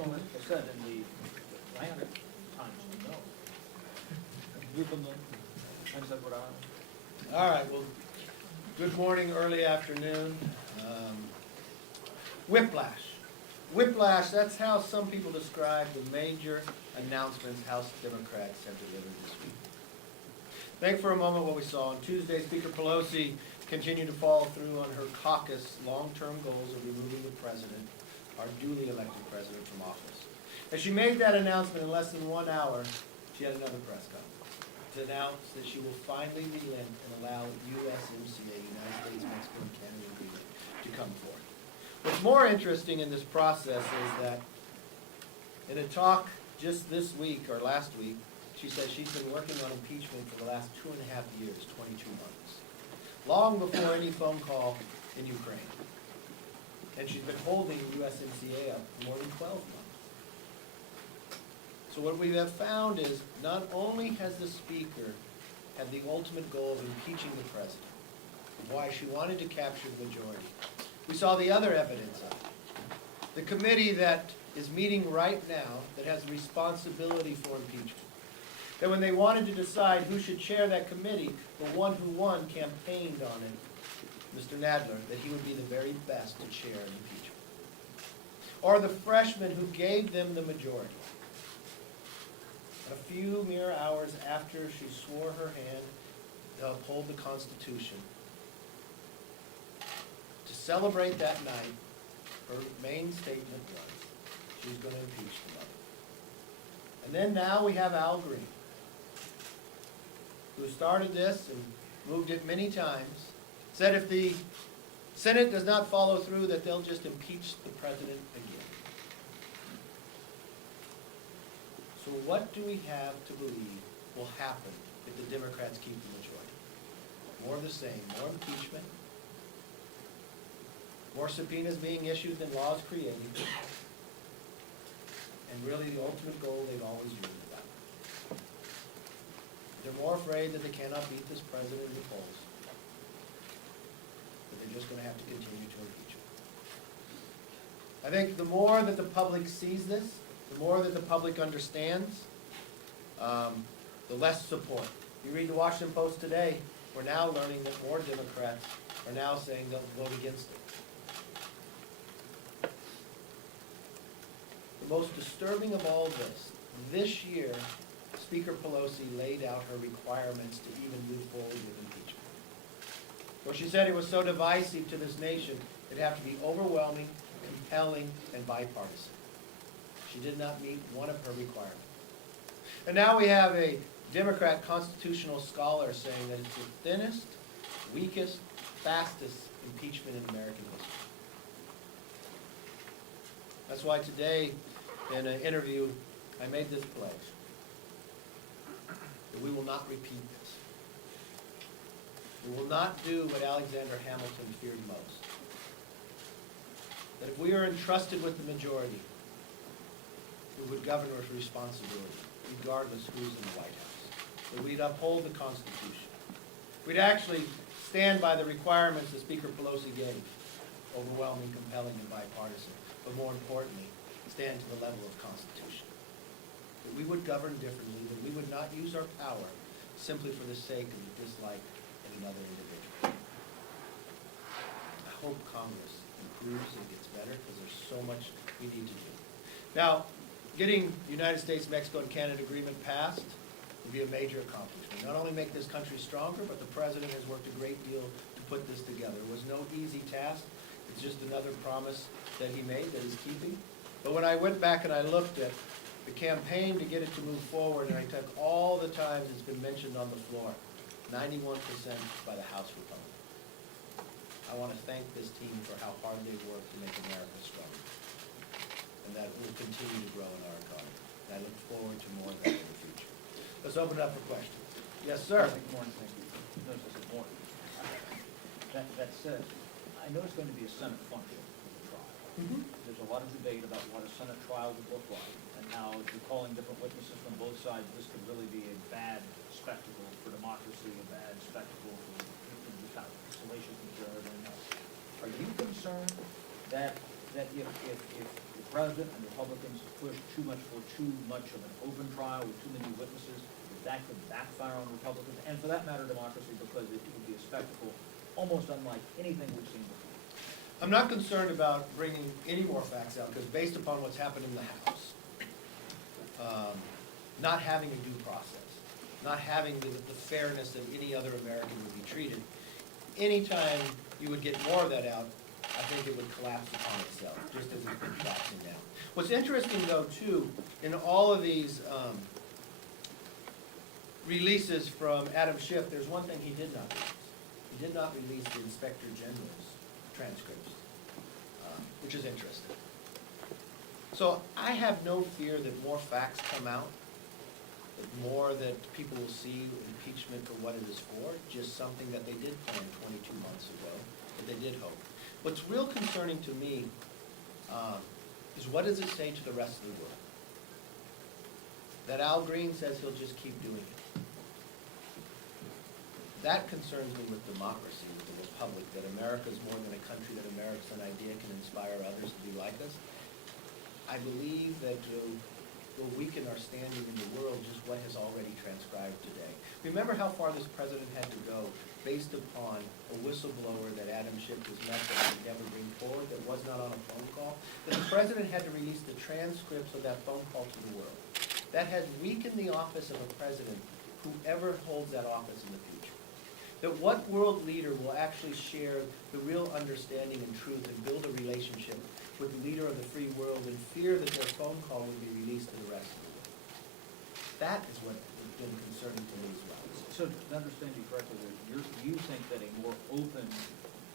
Well, like I said, in the Atlantic times, no. Newfoundland, Prince Edward Island. All right, well, good morning, early afternoon. Whiplash. Whiplash, that's how some people describe the major announcements House Democrats have delivered this week. Think for a moment what we saw. On Tuesday, Speaker Pelosi continued to follow through on her caucus long-term goals of removing the president, our duly elected president, from office. As she made that announcement in less than 1 hour, she had another press conference to announce that she will finally relent and allow USMCA, United States, Mexico, and Canada agreement, to come forth. What's more interesting in this process is that in a talk just this week or last week, she said she's been working on impeachment for the last 2.5 years, 22 months, long before any phone call in Ukraine. And she's been holding USMCA up for more than 12 months. So what we have found is not only has the Speaker had the ultimate goal of impeaching the President, why she wanted to capture the majority, we saw the other evidence of it. The committee that is meeting right now that has responsibility for impeachment. That when they wanted to decide who should chair that committee, the one who won campaigned on it, Mr. Nadler, that he would be the very best to chair an impeachment. Or the freshman who gave them the majority. A few mere hours after she swore her hand to uphold the Constitution, to celebrate that night, her main statement was she was going to impeach the mother. And then now we have Al Green, who started this and moved it many times, said if the Senate does not follow through, that they'll just impeach the president again. So what do we have to believe will happen if the Democrats keep the majority? More of the same, more impeachment, more subpoenas being issued than laws created, and really the ultimate goal they've always dreamed about. They're more afraid that they cannot beat this president in the polls, but they're just going to have to continue to impeach him. I think the more that the public sees this, the more that the public understands, the less support. You read the Washington Post today, we're now learning that more Democrats are now saying they'll vote against it. The most disturbing of all this year, Speaker Pelosi laid out her requirements to even move forward with impeachment. Well, she said it was so divisive to this nation, it'd have to be overwhelming, compelling, and bipartisan. She did not meet one of her requirements. And now we have a Democrat constitutional scholar saying that it's the thinnest, weakest, fastest impeachment in American history. That's why today, in an interview, I made this pledge that we will not repeat this. We will not do what Alexander Hamilton feared most. That if we are entrusted with the majority, we would govern with responsibility, regardless who's in the White House. That we'd uphold the Constitution. We'd actually stand by the requirements that Speaker Pelosi gave, overwhelming, compelling, and bipartisan, but more importantly, stand to the level of Constitution. That we would govern differently, that we would not use our power simply for the sake of the dislike of another individual. I hope Congress improves and gets better because there's so much we need to do. Now, getting the United States, Mexico, and Canada agreement passed will be a major accomplishment. Not only make this country stronger, but the President has worked a great deal to put this together. It was no easy task. It's just another promise that he made that he's keeping. But when I went back and I looked at the campaign to get it to move forward, and I took all the times it's been mentioned on the floor, 91% by the House Republicans. I want to thank this team for how hard they've worked to make America stronger. And that will continue to grow in our economy. And I look forward to more of that in the future. Let's open it up for questions. Yes, sir. Good morning, thank you. Notice this morning. That said, I know it's going to be a Senate function for the trial. Mm-hmm. There's a lot of debate about what a Senate trial would look like, and how if you're calling different witnesses from both sides, this could really be a bad spectacle for democracy, a bad spectacle for the kind of salacious material, everything else. Are you concerned that if president and Republicans push too much for too much of an open trial with too many witnesses, that could backfire on Republicans, and for that matter, democracy, because it would be a spectacle almost unlike anything we've seen before. I'm not concerned about bringing any more facts out, because based upon what's happened in the House, not having a due process, not having the fairness that any other American would be treated, anytime you would get more of that out, I think it would collapse upon itself, just as it's been collapsing now. What's interesting, though, too, in all of these releases from Adam Schiff, there's one thing he did not release. He did not release the Inspector General's transcripts, which is interesting. So I have no fear that more facts come out, that more that people will see impeachment for what it is for, just something that they did plan 22 months ago, that they did hope. What's real concerning to me is what does it say to the rest of the world? That Al Green says he'll just keep doing it. That concerns me with democracy, with the republic, that America is more than a country, that America's an idea can inspire others to be like us. I believe that will weaken our standing in the world, just what has already transcribed today. Remember how far this president had to go based upon a whistleblower that Adam Schiff was met that he would never bring forward, that was not on a phone call, that the president had to release the transcripts of that phone call to the world. That has weakened the office of a president, whoever holds that office in the future. That what world leader will actually share the real understanding and truth and build a relationship with the leader of the free world in fear that their phone call will be released to the rest of the world? That is what has been concerning to me as well. So to understand you correctly, you think that a more open,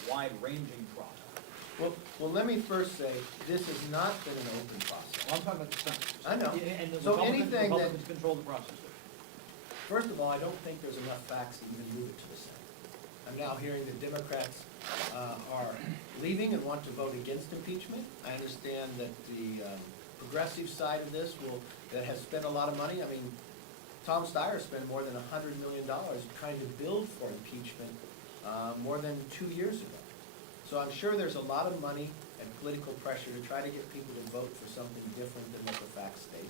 wide-ranging process. Well, let me first say, this has not been an open process. Well, I'm talking about the Senate. I know. And the So anything that- Republicans control the process. First of all, I don't think there's enough facts to even move it to the Senate. I'm now hearing that Democrats are leaving and want to vote against impeachment. I understand that the progressive side of this that has spent a lot of money. I mean, Tom Steyer spent more than $100 million trying to build for impeachment more than 2 years ago. So I'm sure there's a lot of money and political pressure to try to get people to vote for something different than what the facts state.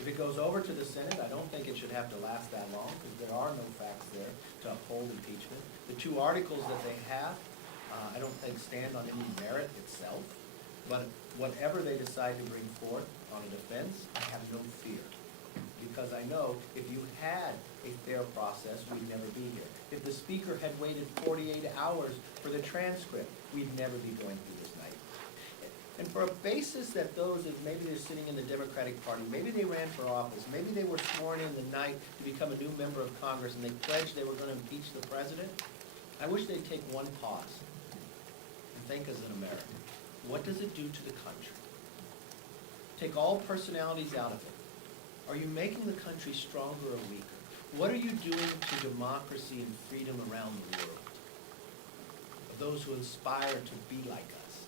If it goes over to the Senate, I don't think it should have to last that long, because there are no facts there to uphold impeachment. The 2 articles that they have, I don't think stand on any merit itself, but whatever they decide to bring forth on a defense, I have no fear. Because I know if you had a fair process, we'd never be here. If the speaker had waited 48 hours for the transcript, we'd never be going through this night. And for a basis that those that maybe they're sitting in the Democratic Party, maybe they ran for office, maybe they were sworn in the night to become a new member of Congress and they pledged they were going to impeach the president, I wish they'd take one pause and think as an American. What does it do to the country? Take all personalities out of it. Are you making the country stronger or weaker? What are you doing to democracy and freedom around the world? Of those who aspire to be like us,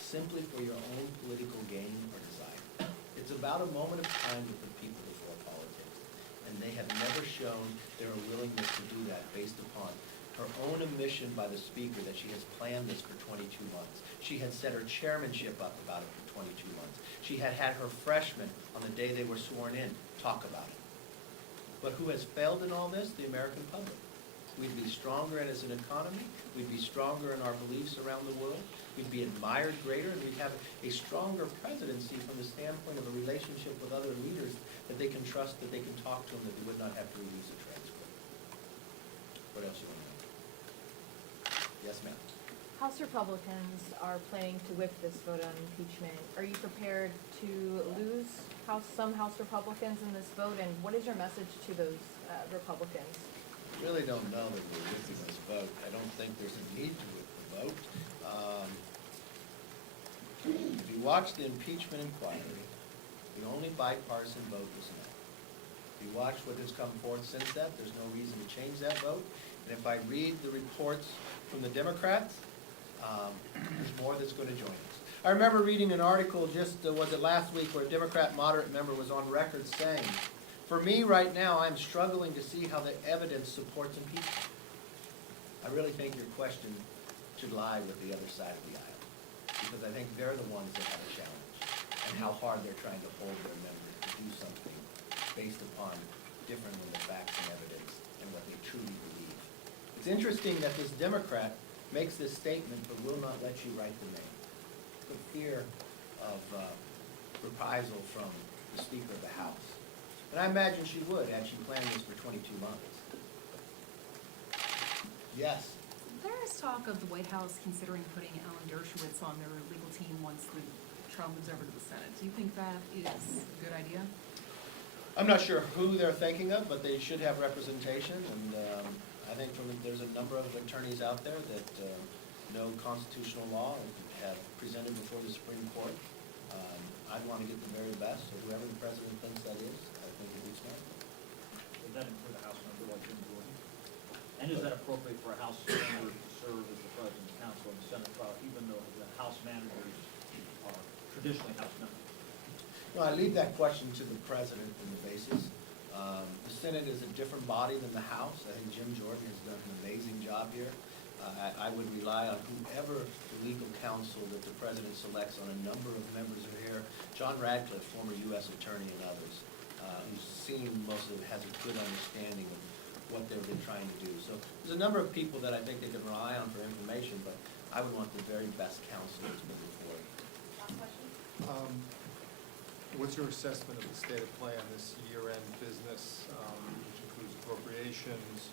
simply for your own political gain or desire. It's about a moment of time with the people before politics, and they have never shown their willingness to do that based upon her own admission by the speaker that she has planned this for 22 months. She had set her chairmanship up about it for 22 months. She had had her freshmen on the day they were sworn in talk about it. But who has failed in all this? The American public. We'd be stronger as an economy. We'd be stronger in our beliefs around the world. We'd be admired greater, and we'd have a stronger presidency from the standpoint of a relationship with other leaders that they can trust, that they can talk to them, that they would not have to release a transcript. What else you want to know? Yes, ma'am. House Republicans are planning to whip this vote on impeachment. Are you prepared to lose some House Republicans in this vote, and what is your message to those Republicans? I really don't know that we're whipping this vote. I don't think there's a need to whip the vote. If you watch the impeachment inquiry, the only bipartisan vote was no. If you watch what has come forth since that, there's no reason to change that vote. And if I read the reports from the Democrats, there's more that's going to join us. I remember reading an article was it last week, where a Democrat moderate member was on record saying, "For me right now, I'm struggling to see how the evidence supports impeachment." I really think your question should lie with the other side of the aisle. because I think they're the ones that have a challenge, and how hard they're trying to hold their members to do something based upon different than the facts and evidence and what they truly believe. It's interesting that this Democrat makes this statement, but will not let you write the name, for fear of reprisal from the Speaker of the House. And I imagine she would, had she planned this for 22 months. Yes? There is talk of the White House considering putting Alan Dershowitz on their legal team once the trial moves over to the Senate. Do you think that is a good idea? I'm not sure who they're thinking of, but they should have representation, and I think there's a number of attorneys out there that know constitutional law and have presented before the Supreme Court. I'd want to get the very best, or whoever the president thinks that is, I think it would be smart. Would that include a House member like Jim Jordan? And is that appropriate for a House member to serve as the President's counsel in the Senate trial, even though the House managers are traditionally House members? Well, I leave that question to the president in the basis. The Senate is a different body than the House. I think Jim Jordan has done an amazing job here. I would rely on whoever the legal counsel that the president selects on a number of members are here. John Radcliffe, former U.S. attorney, and others, who's seen most of it, has a good understanding of what they've been trying to do. So there's a number of people that I think they can rely on for information, but I would want the very best counsel that's moving forward. Last question? What's your assessment of the state of play on this year-end business, which includes appropriations,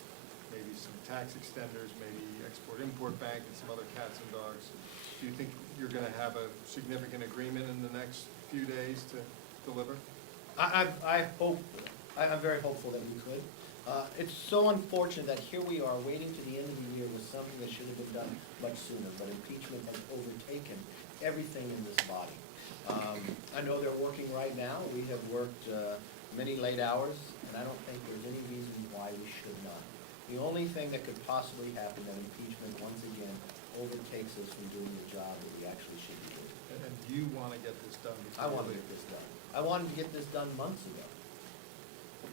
maybe some tax extenders, maybe export-import bank, and some other cats and dogs? Do you think you're going to have a significant agreement in the next few days to deliver? I hope, I'm very hopeful that we could. It's so unfortunate that here we are waiting to the end of the year with something that should have been done much sooner, but impeachment has overtaken everything in this body. I know they're working right now. We have worked many late hours, and I don't think there's any reason why we should not. The only thing that could possibly happen, that impeachment once again overtakes us from doing the job that we actually should be doing. And you want to get this done before I want to get this done. I wanted to get this done months ago.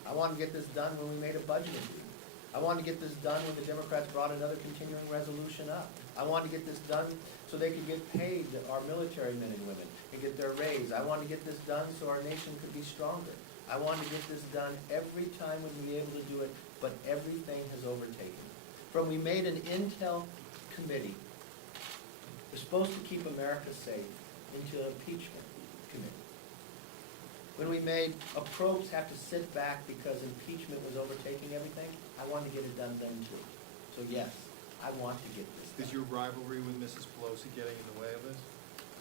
I wanted to get this done when we made a budget agreement. I wanted to get this done when the Democrats brought another continuing resolution up. I wanted to get this done so they could get paid, our military men and women, and get their raise. I wanted to get this done so our nation could be stronger. I wanted to get this done every time we'd be able to do it, but everything has overtaken. From we made an intel committee, we're supposed to keep America safe, into an impeachment committee. When we made probes have to sit back because impeachment was overtaking everything, I wanted to get it done then too. So yes, I want to get this done. Is your rivalry with Mrs. Pelosi getting in the way of this?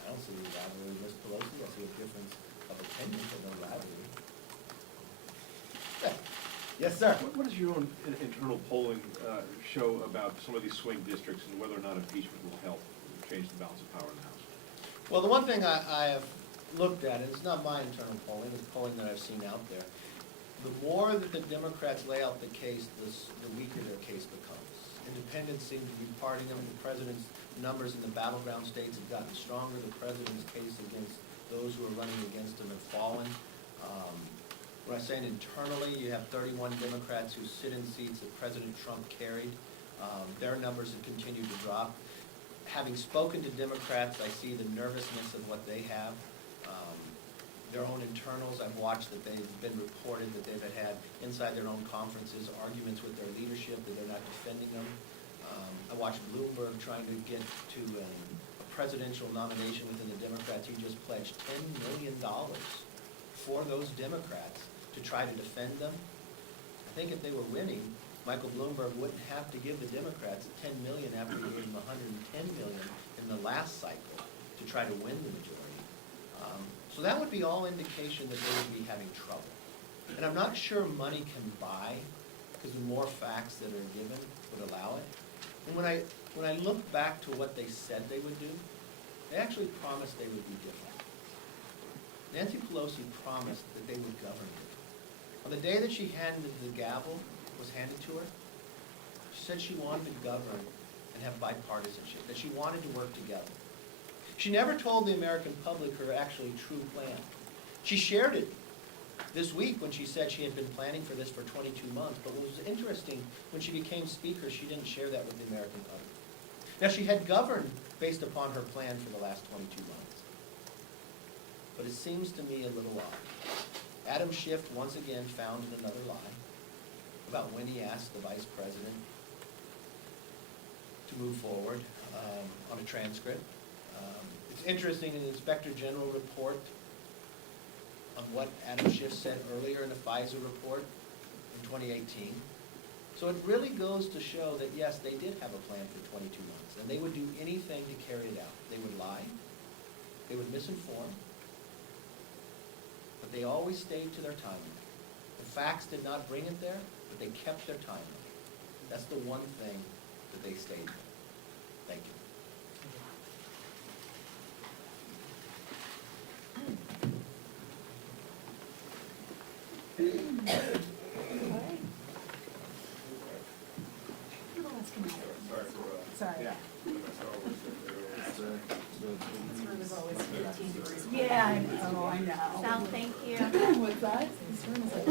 I don't see a rivalry with Ms. Pelosi. I see a difference of opinion, but no rivalry. Yeah. Yes, sir. What does your own internal polling show about some of these swing districts and whether or not impeachment will help change the balance of power in the House? Well, the one thing I have looked at, and it's not my internal polling, it's polling that I've seen out there, the more that the Democrats lay out the case, the weaker their case becomes. Independents seem to be parting them. The president's numbers in the battleground states have gotten stronger. The president's case against those who are running against him have fallen. When I say internally, you have 31 Democrats who sit in seats that President Trump carried. Their numbers have continued to drop. Having spoken to Democrats, I see the nervousness of what they have. Their own internals, I've watched that they've been reported that they've had inside their own conferences arguments with their leadership, that they're not defending them. I watched Bloomberg trying to get to a presidential nomination within the Democrats. He just pledged $10 million for those Democrats to try to defend them. I think if they were winning, Michael Bloomberg wouldn't have to give the Democrats $10 million after he gave them $110 million in the last cycle to try to win the majority. So that would be all indication that they would be having trouble. And I'm not sure money can buy, because the more facts that are given would allow it. And when I look back to what they said they would do, they actually promised they would be different. Nancy Pelosi promised that they would govern it. On the day that she handed the gavel, was handed to her, she said she wanted to govern and have bipartisanship, that she wanted to work together. She never told the American public her actually true plan. She shared it this week when she said she had been planning for this for 22 months. But what was interesting, when she became Speaker, she didn't share that with the American public. Now, she had governed based upon her plan for the last 22 months. But it seems to me a little odd. Adam Schiff once again found another lie about when he asked the vice president to move forward on a transcript. It's interesting in the Inspector General report on what Adam Schiff said earlier in the FISA report in 2018. So it really goes to show that, yes, they did have a plan for 22 months, and they would do anything to carry it out. They would lie, they would misinform, but they always stayed to their timeline. The facts did not bring it there, but they kept their timeline. That's the one thing that they stayed with. Thank you. Sorry. Yeah, I know, I know. Sal, thank you. What's that? This room is like